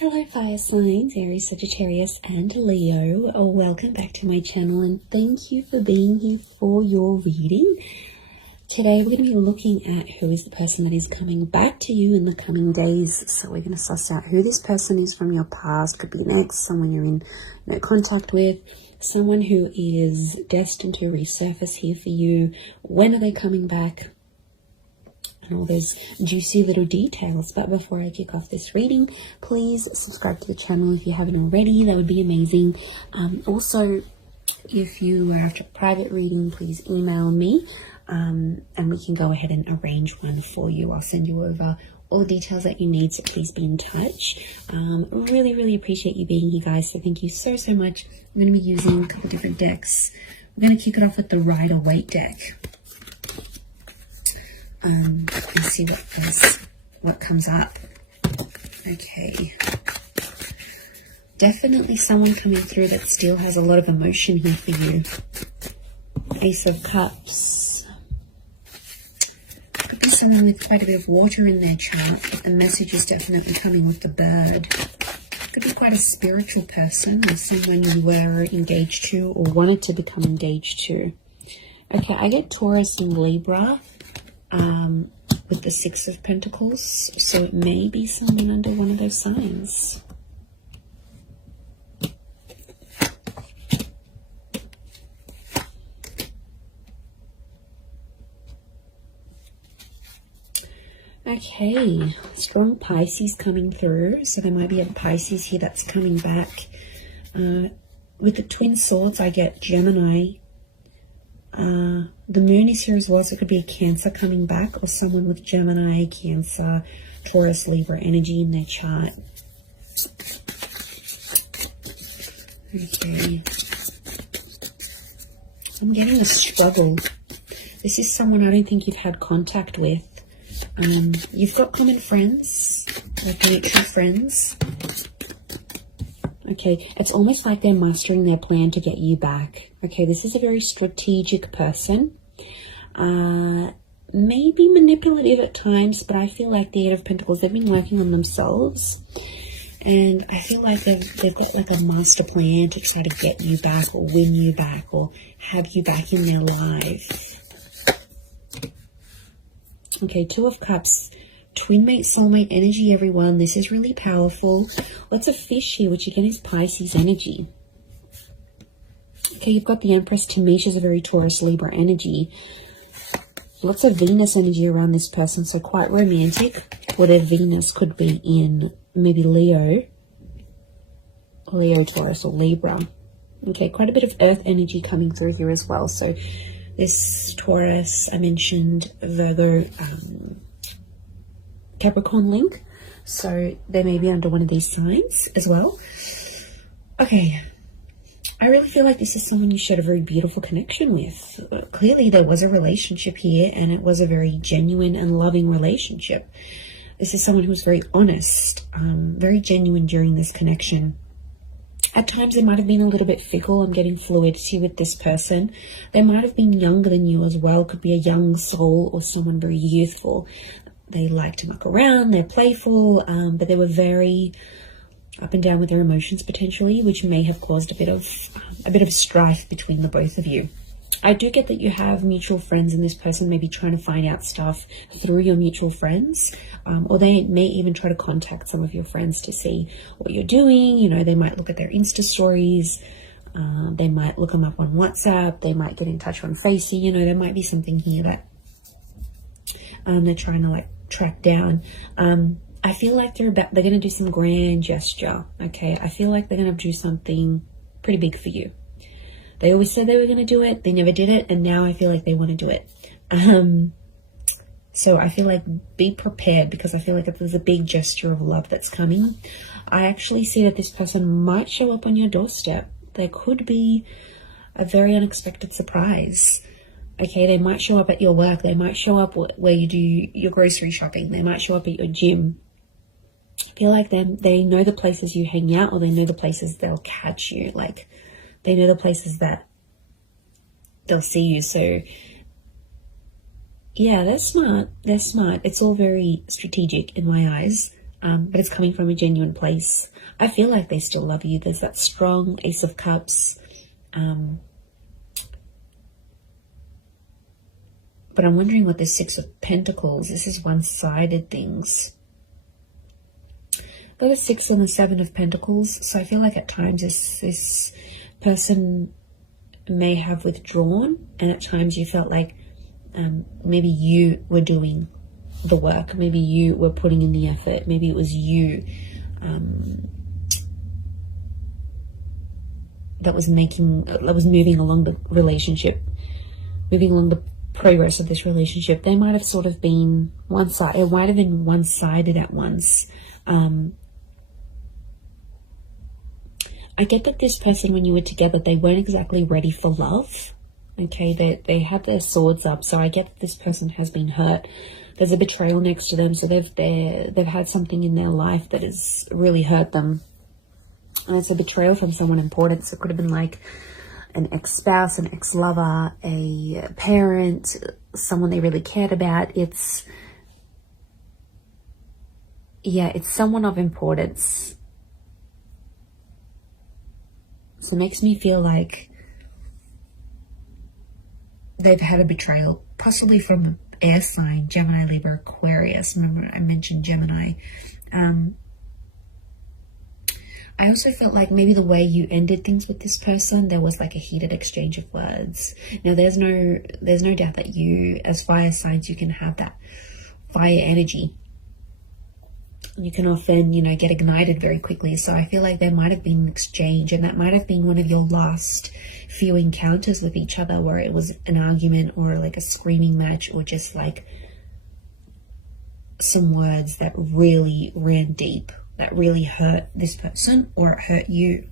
Hello fire signs, Aries, Sagittarius and Leo. Welcome back to my channel and thank you for being here for your reading. Today we're going to be looking at who is the person that is coming back to you in the coming days. So we're going to suss out who this person is from your past. Could be an ex, someone you're in contact with, someone who is destined to resurface here for you. When are they coming back? And all those juicy little details. But before I kick off this reading, please subscribe to the channel if you haven't already. That would be amazing. Also, if you are after a private reading, please email me and we can go ahead and arrange one for you. I'll send you over all the details that you need, so please be in touch. Really appreciate you being here, guys, so thank you so much. I'm going to be using a couple different decks. We're going to kick it off with the Rider-Waite deck. And see what comes up. Okay, definitely someone coming through that still has a lot of emotion here for you. Ace of Cups. Could be someone with quite a bit of water in their chart, but the message is definitely coming with the bird. Could be quite a spiritual person or someone you were engaged to or wanted to become engaged to. Okay, I get Taurus and Libra with the Six of Pentacles, so it may be someone under one of those signs. Okay, strong Pisces coming through, so there might be a Pisces here that's coming back. With the Twin Swords, I get Gemini. The moon is here as well, so it could be a Cancer coming back or someone with Gemini, Cancer, Taurus, Libra energy in their chart. Okay. I'm getting a struggle. This is someone I don't think you've had contact with. You've got common friends, like mutual friends. Okay, it's almost like they're mastering their plan to get you back. Okay, this is a very strategic person. Maybe manipulative at times, but I feel like the Eight of Pentacles, they've been working on themselves. And I feel like they've got like a master plan to try to get you back or win you back or have you back in their life. Okay, Two of Cups. Twin mate, soulmate energy, everyone. This is really powerful. Lots of fish here, which again is Pisces energy. Okay, you've got the Empress. To me, she's a very Taurus, Libra energy. Lots of Venus energy around this person, so quite romantic. Or their Venus could be in maybe Leo, Taurus, or Libra. Okay, quite a bit of Earth energy coming through here as well. So this Taurus, I mentioned Virgo, Capricorn link, so they may be under one of these signs as well. Okay, I really feel like this is someone you shared a very beautiful connection with. Clearly there was a relationship here and it was a very genuine and loving relationship. This is someone who was very honest, very genuine during this connection. At times they might have been a little bit fickle. I'm getting fluidity with this person. They might have been younger than you as well. Could be a young soul or someone very youthful. They like to muck around, they're playful, but they were very up and down with their emotions potentially, which may have caused a bit of strife between the both of you. I do get that you have mutual friends and this person may be trying to find out stuff through your mutual friends, or they may even try to contact some of your friends to see what you're doing. You know, they might look at their Insta stories, they might look them up on WhatsApp, they might get in touch on Facey. You know, there might be something here that they're trying to like track down. I feel like they're going to do some grand gesture. Okay, I feel like they're going to do something pretty big for you. They always said they were going to do it, they never did it, and now I feel like they want to do it. So I feel like be prepared, because I feel like if there's a big gesture of love that's coming, I actually see that this person might show up on your doorstep. There could be a very unexpected surprise. Okay, they might show up at your work. They might show up where you do your grocery shopping. They might show up at your gym. I feel like they know the places you hang out, or they know the places they'll catch you. Like, they know the places that they'll see you. So, yeah, they're smart. They're smart. It's all very strategic in my eyes. but it's coming from a genuine place. I feel like they still love you. There's that strong Ace of Cups. But I'm wondering what this Six of Pentacles, this is one-sided things. Got a 6 and a 7 of Pentacles. So I feel like at times this person may have withdrawn, and at times you felt like maybe you were doing the work. Maybe you were putting in the effort. Maybe it was you that was moving along the relationship, moving along the progress of this relationship. They might have sort of been one-sided. It might have been one-sided at once. I get that this person, when you were together, they weren't exactly ready for love. Okay, they had their swords up, so I get that this person has been hurt. There's a betrayal next to them, so they've had something in their life that has really hurt them, and it's a betrayal from someone important. So it could have been like an ex-spouse, an ex-lover, a parent, someone they really cared about. It's someone of importance. So it makes me feel like they've had a betrayal, possibly from an air sign, Gemini, Libra, Aquarius. Remember I mentioned Gemini. I also felt like maybe the way you ended things with this person, there was like a heated exchange of words. Now, there's no doubt that you, as fire signs, you can have that fire energy. You can often, get ignited very quickly. So I feel like there might have been an exchange, and that might have been one of your last few encounters with each other, where it was an argument or like a screaming match, or just like some words that really ran deep, that really hurt this person or it hurt you.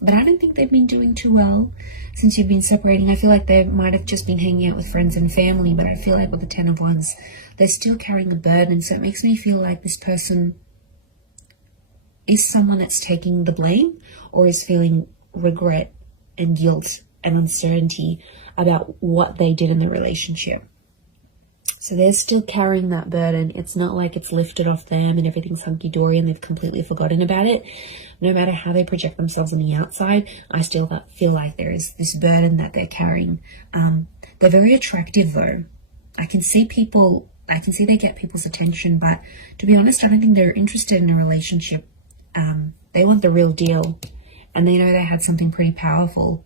But I don't think they've been doing too well since you've been separating. I feel like they might have just been hanging out with friends and family, but I feel like with the 10 of Wands, they're still carrying a burden. So it makes me feel like this person is someone that's taking the blame, or is feeling regret and guilt and uncertainty about what they did in the relationship. So they're still carrying that burden. It's not like it's lifted off them and everything's hunky-dory and they've completely forgotten about it. No matter how they project themselves on the outside, I still feel like there is this burden that they're carrying. They're very attractive though. I can see they get people's attention, but to be honest, I don't think they're interested in a relationship. They want the real deal, and they know they had something pretty powerful.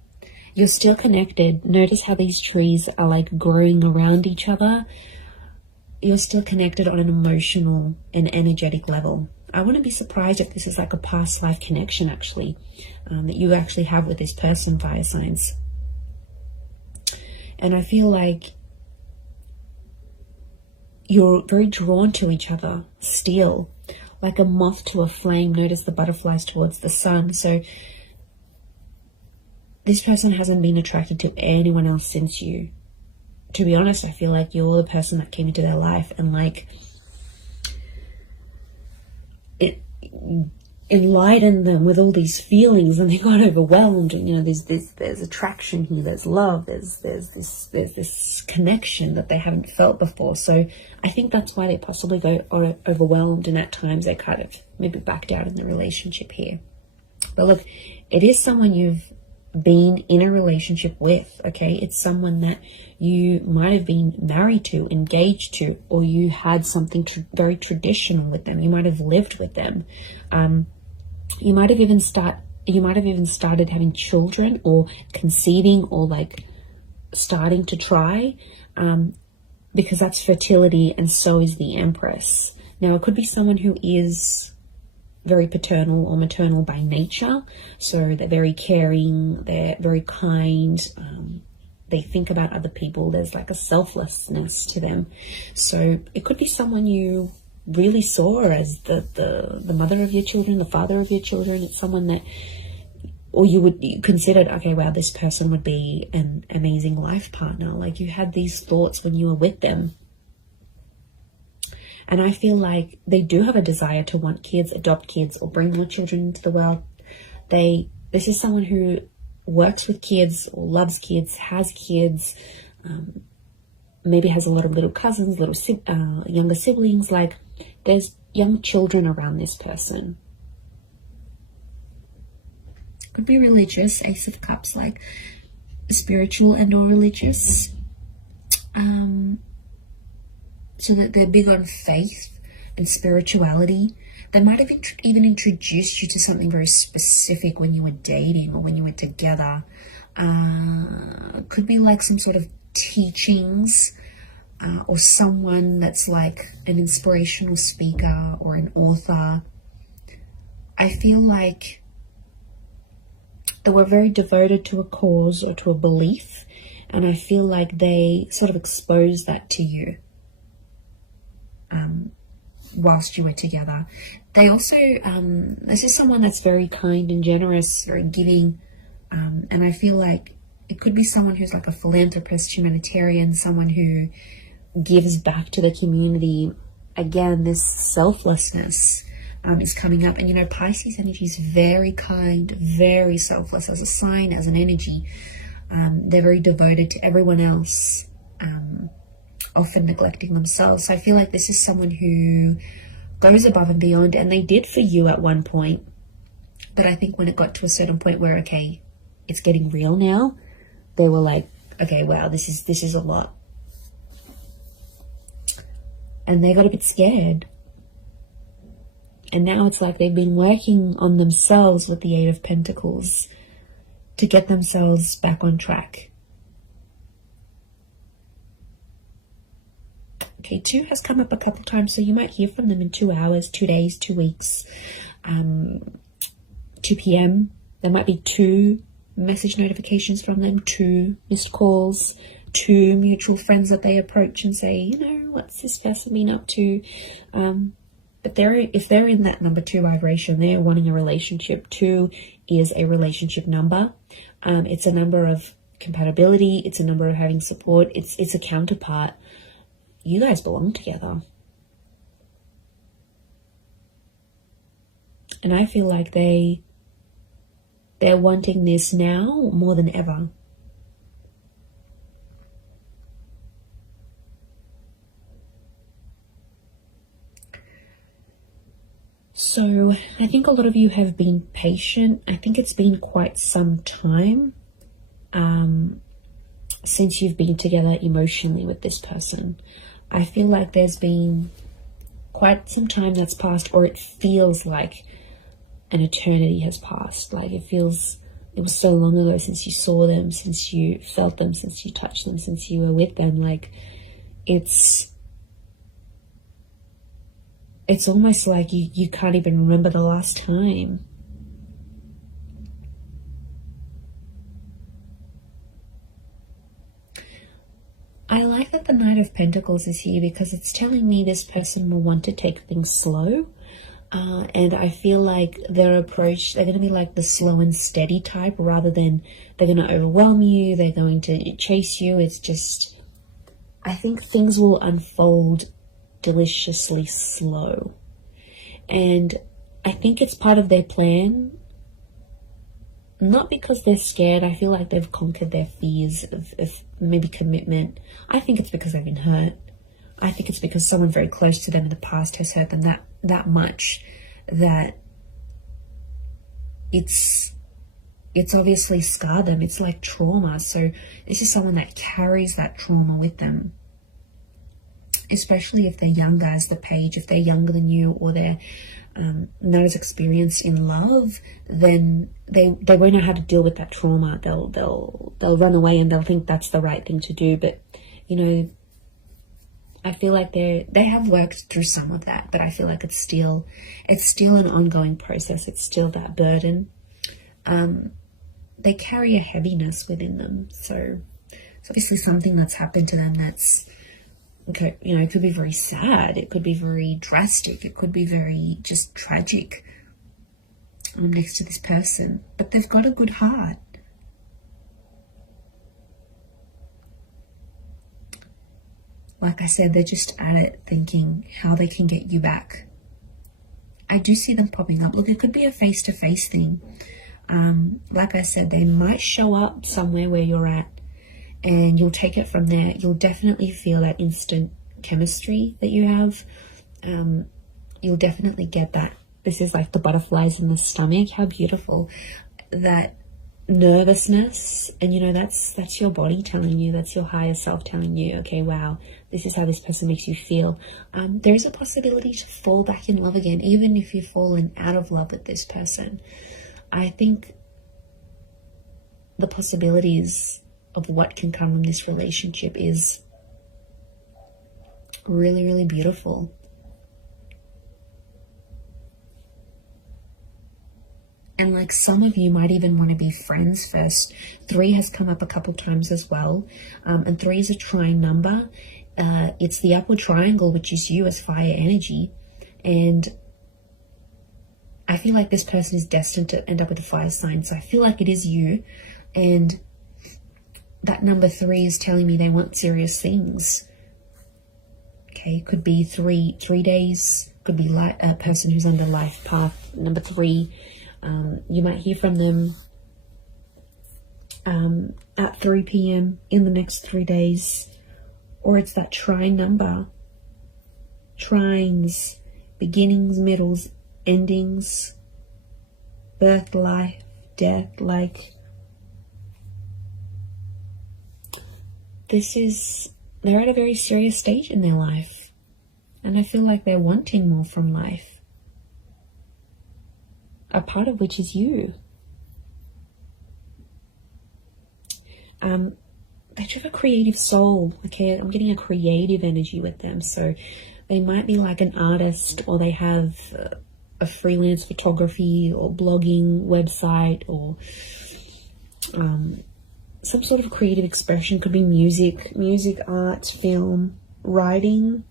You're still connected. Notice how these trees are like growing around each other. You're still connected on an emotional and energetic level. I wouldn't be surprised if this is like a past life connection, actually, that you actually have with this person, fire signs. And I feel like you're very drawn to each other still, like a moth to a flame. Notice the butterflies towards the sun. So this person hasn't been attracted to anyone else since you. To be honest, I feel like you're the person that came into their life, and like it enlightened them with all these feelings, and they got overwhelmed. And there's attraction here, there's love, there's this connection that they haven't felt before. So I think that's why they possibly go overwhelmed, and at times they kind of maybe backed out in the relationship here. But look, it is someone you've been in a relationship with, okay? It's someone that you might have been married to, engaged to, or you had something very traditional with them. You might have lived with them. You might have even started having children, or conceiving, or like starting to try, because that's fertility, and so is the Empress. Now, it could be someone who is very paternal or maternal by nature. So they're very caring, they're very kind, they think about other people. There's like a selflessness to them. So it could be someone you really saw as the mother of your children, the father of your children. It's someone that, or you considered, okay, wow, this person would be an amazing life partner. Like you had these thoughts when you were with them. And I feel like they do have a desire to want kids, adopt kids, or bring more children into the world. This is someone who works with kids, or loves kids, has kids, maybe has a lot of little cousins, younger siblings. Like there's young children around this person. Could be religious, Ace of Cups, like spiritual and or religious. So that they're big on faith and spirituality. They might have even introduced you to something very specific when you were dating or when you were together. Could be like some sort of teachings, or someone that's like an inspirational speaker or an author. I feel like they were very devoted to a cause or to a belief, and I feel like they sort of exposed that to you whilst you were together. They also, this is someone that's very kind and generous, very giving, and I feel like it could be someone who's like a philanthropist, humanitarian, someone who gives back to the community. Again, this selflessness is coming up. And you know, Pisces energy is very kind, very selfless as a sign, as an energy. They're very devoted to everyone else, often neglecting themselves. So I feel like this is someone who goes above and beyond, and they did for you at one point. But I think when it got to a certain point where, okay, it's getting real now, they were like, okay, wow, this is a lot. And they got a bit scared. And now it's like they've been working on themselves with the Eight of Pentacles to get themselves back on track. Okay, 2 has come up a couple times, so you might hear from them in 2 hours, 2 days, 2 weeks, 2 p.m. There might be 2 message notifications from them, 2 missed calls, 2 mutual friends that they approach and say, you know, what's this person been up to? But if they're in that number 2 vibration, they're wanting a relationship. 2 is a relationship number. It's a number of compatibility. It's a number of having support. It's a counterpart. You guys belong together. And I feel like they're wanting this now more than ever. So I think a lot of you have been patient. I think it's been quite some time since you've been together emotionally with this person. I feel like there's been quite some time that's passed, or it feels like an eternity has passed. Like it was so long ago since you saw them, since you felt them, since you touched them, since you were with them. Like it's almost like you can't even remember the last time. I like that the Knight of Pentacles is here because it's telling me this person will want to take things slow. And I feel like their approach, they're going to be like the slow and steady type rather than they're going to overwhelm you, they're going to chase you. It's just, I think things will unfold deliciously slow. And I think it's part of their plan. Not because they're scared. I feel like they've conquered their fears of maybe commitment. I think it's because they've been hurt. I think it's because someone very close to them in the past has hurt them that much that it's obviously scarred them. It's like trauma. So this is someone that carries that trauma with them. Especially if they're younger as the Page, if they're younger than you, or they're not as experienced in love, then they won't know how to deal with that trauma. They'll run away and they'll think that's the right thing to do. But you know, I feel like they have worked through some of that, but I feel like it's still an ongoing process. It's still that burden. They carry a heaviness within them. So it's obviously something that's happened to them that's, okay, you know, it could be very sad, it could be very drastic, it could be very just tragic next to this person, but they've got a good heart. Like I said, they're just at it thinking how they can get you back. I do see them popping up. Look, it could be a face-to-face thing. Like I said, they might show up somewhere where you're at, and you'll take it from there. You'll definitely feel that instant chemistry that you have. you'll definitely get that. This is like the butterflies in the stomach. How beautiful. That nervousness, and you know, that's your body telling you, that's your higher self telling you, okay, wow, this is how this person makes you feel. There is a possibility to fall back in love again, even if you've fallen out of love with this person. I think the possibilities of what can come from this relationship is really, really beautiful. And like some of you might even want to be friends first. 3 has come up a couple times as well. And 3 is a trine number. It's the upward triangle, which is you as fire energy. And I feel like this person is destined to end up with a fire sign. So I feel like it is you. And that number 3 is telling me they want serious things. Okay, could be three days. Could be a person who's under life path. Number 3. You might hear from them at 3 p.m. in the next 3 days. Or it's that trine number. Trines, beginnings, middles, endings, birth, life, death. Like, they're at a very serious stage in their life. And I feel like they're wanting more from life. A part of which is you. They have a creative soul. Okay, I'm getting a creative energy with them. So they might be like an artist, or they have a freelance photography or blogging website, or some sort of creative expression. Could be music, art, film, writing.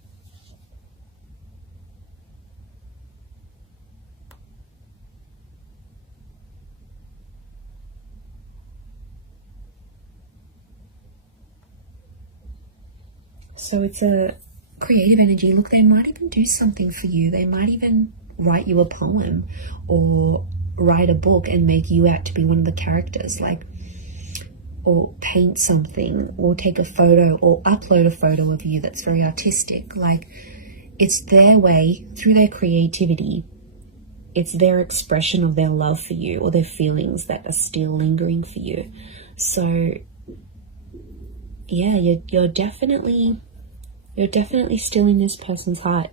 So it's a creative energy. Look, they might even do something for you. They might even write you a poem or write a book and make you out to be one of the characters, like, or paint something, or take a photo, or upload a photo of you that's very artistic. Like, it's their way, through their creativity, it's their expression of their love for you, or their feelings that are still lingering for you. So yeah, you're definitely still in this person's heart.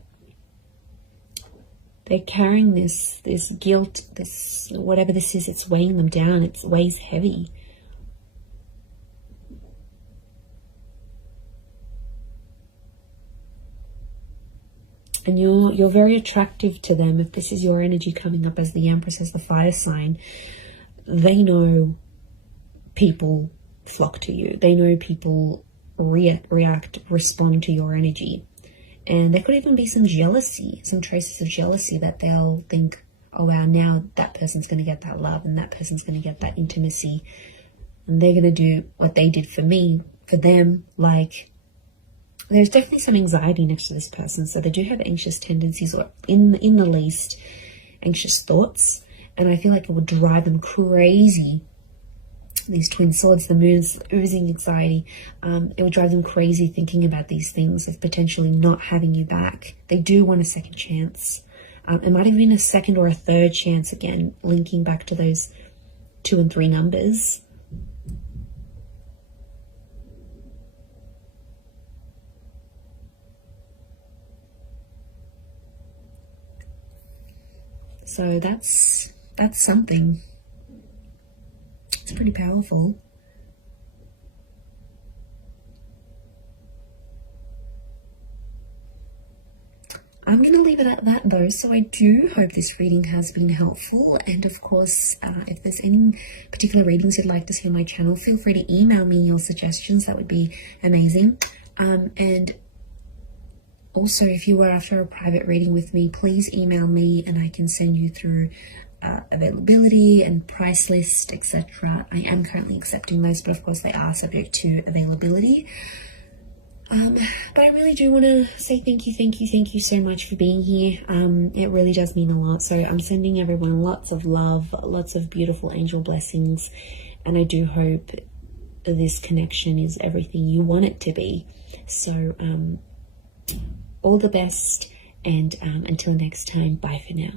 They're carrying this guilt, this whatever this is, it's weighing them down. It weighs heavy. And you're very attractive to them. If this is your energy coming up as the Empress, as the fire sign, they know people flock to you. They know people react, respond to your energy. And there could even be some jealousy, some traces of jealousy, that they'll think, oh wow, now that person's going to get that love, and that person's going to get that intimacy, and they're going to do what they did for me, for them. Like, there's definitely some anxiety next to this person. So they do have anxious tendencies, or in the least, anxious thoughts. And I feel like it would drive them crazy. These twin swords, the moon's oozing anxiety. It would drive them crazy thinking about these things of potentially not having you back. They do want a second chance. It might have been a second or a third chance, again, linking back to those 2 and 3 numbers. So that's something. It's pretty powerful. I'm going to leave it at that though. So I do hope this reading has been helpful. And of course, if there's any particular readings you'd like to see on my channel, feel free to email me your suggestions. That would be amazing. And also, if you were after a private reading with me, please email me and I can send you through availability and price list, etc. I am currently accepting those, but of course they are subject to availability. But I really do want to say thank you so much for being here. It really does mean a lot. So I'm sending everyone lots of love, lots of beautiful angel blessings, and I do hope this connection is everything you want it to be. So all the best, And until next time, bye for now.